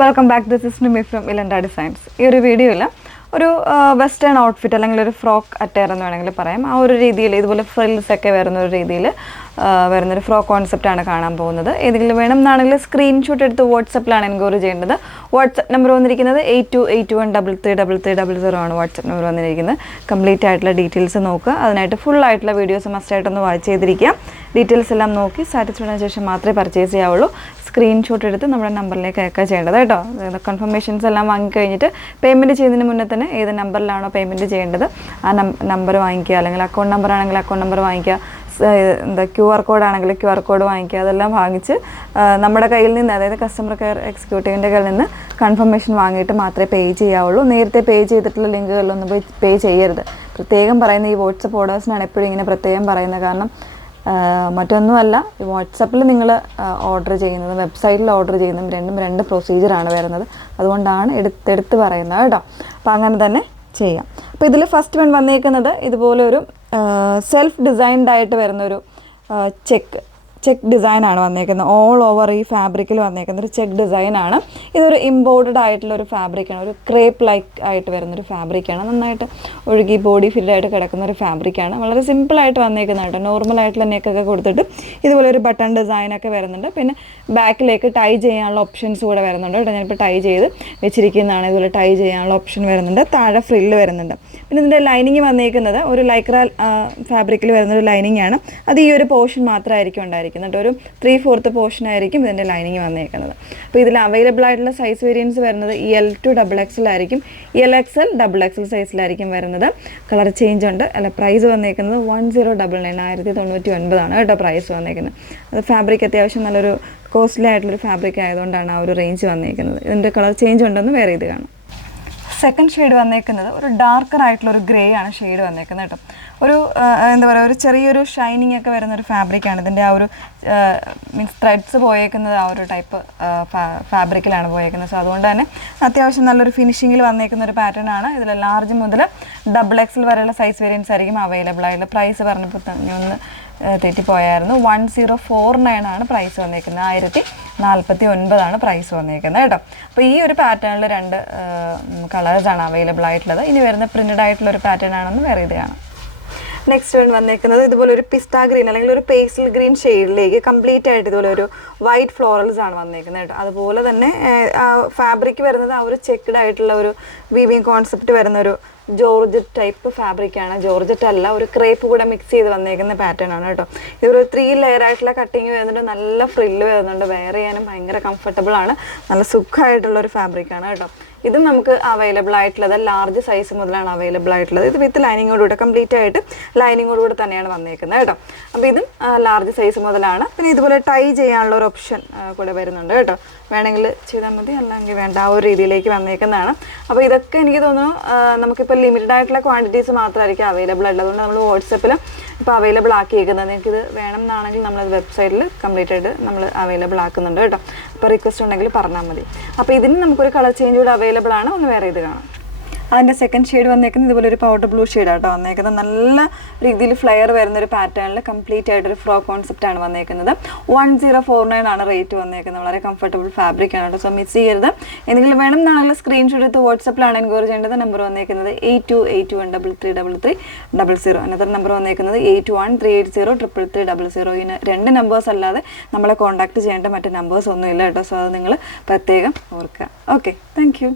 Welcome back. This is Nimi from Ilanda designs. ഈ ഒരു വീഡിയോയിൽ ഒരു വെസ്റ്റേൺ ഔട്ട്ഫിറ്റ് അല്ലെങ്കിൽ ഒരു ഫ്രോക്ക് അറ്റയർ എന്ന് വേണമെങ്കിൽ പറയാം. ആ ഒരു രീതിയിൽ ഇതുപോലെ ഫ്രിൽസ് ഒക്കെ വരുന്നൊരു രീതിയിൽ വരുന്നൊരു ഫ്രോക്ക് കോൺസെപ്റ്റാണ് കാണാൻ പോകുന്നത്. ഏതെങ്കിലും വേണം എന്നാണെങ്കിൽ സ്ക്രീൻഷോട്ട് എടുത്ത് വാട്സപ്പിലാണ് എൻക്വയറി ചെയ്യേണ്ടത്. വാട്സപ്പ് നമ്പർ വന്നിരിക്കുന്നത് 8281333300 ആണ് വാട്സപ്പ് നമ്പർ വന്നിരിക്കുന്നത്. കംപ്ലീറ്റ് ആയിട്ടുള്ള ഡീറ്റെയിൽസ് നോക്കുക. അതിനായിട്ട് ഫുൾ ആയിട്ടുള്ള വീഡിയോസ് മസ്റ്റായിട്ടൊന്ന് വാച്ച് ചെയ്തിരിക്കുക. ഡീറ്റെയിൽസ് എല്ലാം നോക്കി സാറ്റിസ്ഫൈഡ് ആയ ശേഷം മാത്രമേ പർച്ചേസ് ചെയ്യാവുള്ളൂ. സ്ക്രീൻഷോട്ട് എടുത്ത് നമ്മുടെ നമ്പറിലേക്ക് അയക്കുക ചെയ്യേണ്ടത് കേട്ടോ. കൺഫർമേഷൻസ് എല്ലാം വാങ്ങിക്കഴിഞ്ഞിട്ട് പേയ്മെൻറ്റ് ചെയ്യുന്നതിന് മുന്നേ തന്നെ ഏത് നമ്പറിലാണോ പേയ്മെൻറ്റ് ചെയ്യേണ്ടത് ആ നമ്പർ വാങ്ങിക്കുക. അല്ലെങ്കിൽ അക്കൗണ്ട് നമ്പർ ആണെങ്കിൽ അക്കൗണ്ട് നമ്പർ വാങ്ങിക്കുക. QR കോഡ് ആണെങ്കിൽ QR കോഡ് വാങ്ങിക്കുക. അതെല്ലാം വാങ്ങിച്ച് നമ്മുടെ കയ്യിൽ നിന്ന്, അതായത് കസ്റ്റമർ കെയർ എക്സിക്യൂട്ടീവിൻ്റെ കയ്യിൽ നിന്ന് കൺഫർമേഷൻ വാങ്ങിയിട്ട് മാത്രമേ പേ ചെയ്യാവുള്ളൂ. നേരത്തെ പേ ചെയ്തിട്ടുള്ള ലിങ്കുകളിലൊന്നും പോയി പേ ചെയ്യരുത്. പ്രത്യേകം പറയുന്ന ഈ വാട്സപ്പ് ഓർഡേഴ്സിനാണ് എപ്പോഴും ഇങ്ങനെ പ്രത്യേകം പറയുന്നത്. കാരണം മറ്റൊന്നുമല്ല, വാട്സപ്പിൽ നിങ്ങൾ ഓർഡർ ചെയ്യുന്നതും വെബ്സൈറ്റിൽ ഓർഡർ ചെയ്യുന്നതും രണ്ടും രണ്ട് പ്രൊസീജിയറാണ് വരുന്നത്. അതുകൊണ്ടാണ് എടുത്ത് പറയുന്നത് കേട്ടോ. അപ്പോൾ അങ്ങനെ തന്നെ ചെയ്യാം. അപ്പോൾ ഇതിൽ ഫസ്റ്റ് വൺ വന്നേക്കുന്നത് ഇതുപോലെ ഒരു സെൽഫ് ഡിസൈൻഡ് ആയിട്ട് വരുന്നൊരു ചെക്ക് ഡിസൈനാണ് വന്നേക്കുന്നത്. ഓൾ ഓവർ ഈ ഫാബ്രിക്കിൽ വന്നേക്കുന്ന ഒരു ചെക്ക് ഡിസൈനാണ്. ഇതൊരു ഇമ്പോർട്ടഡ് ആയിട്ടുള്ളൊരു ഫാബ്രിക്കാണ്. ഒരു ക്രേപ്പ് ലൈക്ക് ആയിട്ട് വരുന്നൊരു ഫാബ്രിക്കാണ്. നന്നായിട്ട് ഒഴുകി ബോഡി ഫില്ലായിട്ട് കിടക്കുന്ന ഒരു ഫാബ്രിക്കാണ്. വളരെ സിമ്പിളായിട്ട് വന്നേക്കുന്ന കേട്ടോ. നോർമലായിട്ടുള്ള നെക്കൊക്കെ കൊടുത്തിട്ട് ഇതുപോലെ ഒരു ബട്ടൺ ഡിസൈനൊക്കെ വരുന്നുണ്ട്. പിന്നെ ബാക്കിലേക്ക് ടൈ ചെയ്യാനുള്ള ഓപ്ഷൻസ് കൂടെ വരുന്നുണ്ട് കേട്ടോ. ഞാനിപ്പോൾ ടൈ ചെയ്ത് വെച്ചിരിക്കുന്നതാണ്. ഇതുപോലെ ടൈ ചെയ്യാനുള്ള ഓപ്ഷൻ വരുന്നുണ്ട്. താഴെ ഫ്രില്ല് വരുന്നുണ്ട്. പിന്നെ ഇതിൻ്റെ ലൈനിങ് വന്നേക്കുന്നത് ഒരു ലൈക്ര ഫാബ്രിക്കിൽ വരുന്നൊരു ലൈനിങ് ആണ്. അത് ഈ ഒരു പോർഷൻ മാത്രമായിരിക്കും ഉണ്ടായിരിക്കുന്നത്. ഒരു 3/4 പോർഷൻ ആയിരിക്കും ഇതിൻ്റെ ലൈനിങ് വന്നേക്കുന്നത്. അപ്പോൾ ഇതിൽ അവൈലബിൾ ആയിട്ടുള്ള സൈസ് വേരിയൻസ് വരുന്നത് L to XXL ആയിരിക്കും. LXL XXL സൈസിലായിരിക്കും വരുന്നത്. കളർ ചേഞ്ച് ഉണ്ട്. അല്ല, പ്രൈസ് വന്നേക്കുന്നത് 1099 ആണ് കേട്ടോ പ്രൈസ് വന്നേക്കുന്നത്. അത് ഫാബ്രിക് അത്യാവശ്യം നല്ലൊരു കോസ്റ്റ്ലി ആയിട്ടുള്ളൊരു ഫാബ്രിക് ആയതുകൊണ്ടാണ് ആ ഒരു റേഞ്ച് വന്നേക്കുന്നത്. ഇതിൻ്റെ കളർ ചേഞ്ച് ഉണ്ടെന്ന് വേറെ ഇത് കാണും. സെക്കൻഡ് ഷെയ്ഡ് വന്നേക്കുന്നത് ഒരു ഡാർക്കർ ആയിട്ടുള്ളൊരു ഗ്രേ ആണ് ഷെയ്ഡ് വന്നേക്കുന്നത് കേട്ടോ. ഒരു എന്താ പറയുക, ഒരു ചെറിയൊരു ഷൈനിങ് ഒക്കെ വരുന്നൊരു ഫാബ്രിക്കാണ്. ഇതിൻ്റെ ആ ഒരു മീൻസ് ത്രെഡ്സ് പോയേക്കുന്നത് ആ ഒരു ടൈപ്പ് ഫാബ്രിക്കിലാണ് പോയേക്കുന്നത്. സോ അതുകൊണ്ട് തന്നെ അത്യാവശ്യം നല്ലൊരു ഫിനിഷിങ്ങിൽ വന്നേക്കുന്ന ഒരു പാറ്റേൺ ആണ്. ഇതിൽ ലാർജ് മുതൽ XXL വരെയുള്ള സൈസ് വേരിയൻസ് ആയിരിക്കും അവൈലബിൾ ആയിട്ടുള്ള. പ്രൈസ് പറഞ്ഞപ്പോൾ തന്നെ ഒന്ന് തെറ്റിപ്പോയായിരുന്നു. 1049 ആണ് പ്രൈസ് വന്നേക്കുന്നത്. 1049 പ്രൈസ് വന്നേക്കുന്നത് കേട്ടോ. അപ്പോൾ ഈ ഒരു പാറ്റേണിൽ രണ്ട് കളേഴ്സാണ് അവൈലബിൾ ആയിട്ടുള്ളത്. ഇനി വരുന്ന പ്രിൻറ്റഡ് ആയിട്ടുള്ള ഒരു പാറ്റേൺ ആണെന്ന് വേറെ ഇത് കാണാം. നെക്സ്റ്റ് വന്നേക്കുന്നത് ഇതുപോലെ ഒരു പിസ്ത ഗ്രീൻ അല്ലെങ്കിൽ ഒരു പേസ്റ്റൽ ഗ്രീൻ ഷെയ്ഡിലേക്ക് കംപ്ലീറ്റ് ആയിട്ട് ഇതുപോലെ ഒരു വൈറ്റ് ഫ്ലോറൽസ് ആണ് വന്നേക്കുന്നത് കേട്ടോ. അതുപോലെ തന്നെ ഫാബ്രിക് വരുന്നത് ആ ഒരു ചെക്ക്ഡ് ആയിട്ടുള്ള ഒരു വീവിങ് കോൺസെപ്റ്റ് വരുന്നൊരു ജോർജറ്റ് ടൈപ്പ് ഫാബ്രിക്കാണ്. ജോർജറ്റ് അല്ല, ഒരു ക്രേപ്പ് കൂടെ മിക്സ് ചെയ്ത് വന്നേക്കുന്ന പാറ്റേൺ ആണ് കേട്ടോ. ഇതൊരു 3 ലെയർ ആയിട്ടുള്ള കട്ടിങ് വരുന്നുണ്ട്. നല്ല ഫ്രില്ല് വരുന്നുണ്ട്. വെയർ ചെയ്യാനും ഭയങ്കര കംഫർട്ടബിൾ ആണ്. നല്ല സുഖമായിട്ടുള്ള ഒരു ഫാബ്രിക്കാണ് കേട്ടോ. ഇതും നമുക്ക് അവൈലബിൾ ആയിട്ടുള്ളത് ലാർജ് സൈസ് മുതലാണ് അവൈലബിൾ ആയിട്ടുള്ളത്. ഇത് വിത്ത് ലൈനിങ്ങോടുകൂടെ കംപ്ലീറ്റ് ആയിട്ട് ലൈനിങ്ങോടുകൂടെ തന്നെയാണ് വന്നേക്കുന്നത് കേട്ടോ. അപ്പോൾ ഇതും ലാർജ് സൈസ് മുതലാണ്. പിന്നെ ഇതുപോലെ ടൈ ചെയ്യാനുള്ള ഒരു ഓപ്ഷൻ കൂടെ വരുന്നുണ്ട് കേട്ടോ. വേണമെങ്കിൽ ചെയ്താൽ മതി, അല്ലെങ്കിൽ വേണ്ട, ആ ഒരു രീതിയിലേക്ക് വന്നേക്കുന്നതാണ്. അപ്പോൾ ഇതൊക്കെ എനിക്ക് തോന്നുന്നു നമുക്കിപ്പോൾ ലിമിറ്റഡ് ആയിട്ടുള്ള ക്വാണ്ടിറ്റീസ് മാത്രമായിരിക്കും അവൈലബിൾ ആയിട്ടുള്ളത്. അതുകൊണ്ട് നമ്മൾ വാട്സപ്പിൽ ഇപ്പോൾ അവൈലബിൾ ആക്കിയേക്കുന്നത്. നിങ്ങൾക്കിത് വേണം എന്നാണെങ്കിൽ നമ്മളത് വെബ്സൈറ്റിൽ കംപ്ലീറ്റ് ആയിട്ട് നമ്മൾ അവൈലബിൾ ആക്കുന്നുണ്ട് കേട്ടോ. അപ്പോൾ റിക്വസ്റ്റ് ഉണ്ടെങ്കിൽ പറഞ്ഞാൽ മതി. അപ്പോൾ ഇതിന് നമുക്കൊരു കളർ ചേഞ്ച് കൂടെ അവൈലബിൾ ആണ്. ഒന്ന് വേറെ ഇത് കാണാം. അതിൻ്റെ സെക്കൻഡ് ഷെയ്ഡ് വന്നേക്കുന്നത് ഇതുപോലെ ഒരു പൗഡർ ബ്ലൂ ഷെയ്ഡാട്ടോ വന്നേക്കുന്നത്. നല്ല രീതിയിൽ ഫ്ലെയർ വരുന്നൊരു പാറ്റേണിൽ കംപ്ലീറ്റ് ആയിട്ടൊരു ഫ്രോക്ക് കോൺസെപ്റ്റാണ് വന്നേക്കുന്നത്. 1049 ആണ് റേറ്റ് വന്നേക്കുന്നത്. വളരെ കംഫർട്ടബിൾ ഫാബ്രിക് ആണ് കേട്ടോ. സോ മിസ് ചെയ്യരുത്. എന്തെങ്കിലും വേണം എന്നാണെങ്കിൽ സ്ക്രീൻഷോട്ട് എടുത്ത് വാട്സപ്പിലാണ് എൻക്വയറി ചെയ്യേണ്ടത്. നമ്പർ വന്നേക്കുന്നത് 8281333300. അനദർ നമ്പർ വന്നേക്കുന്നത് 8138033300. ഇങ്ങനെ 2 നമ്പേഴ്സ് അല്ലാതെ നമ്മളെ കോൺടാക്ട് ചെയ്യേണ്ട മറ്റ് നമ്പേഴ്സ് ഒന്നും ഇല്ല കേട്ടോ. സോ അത് നിങ്ങൾ പ്രത്യേകം ഓർക്കുക. Okay, thank you.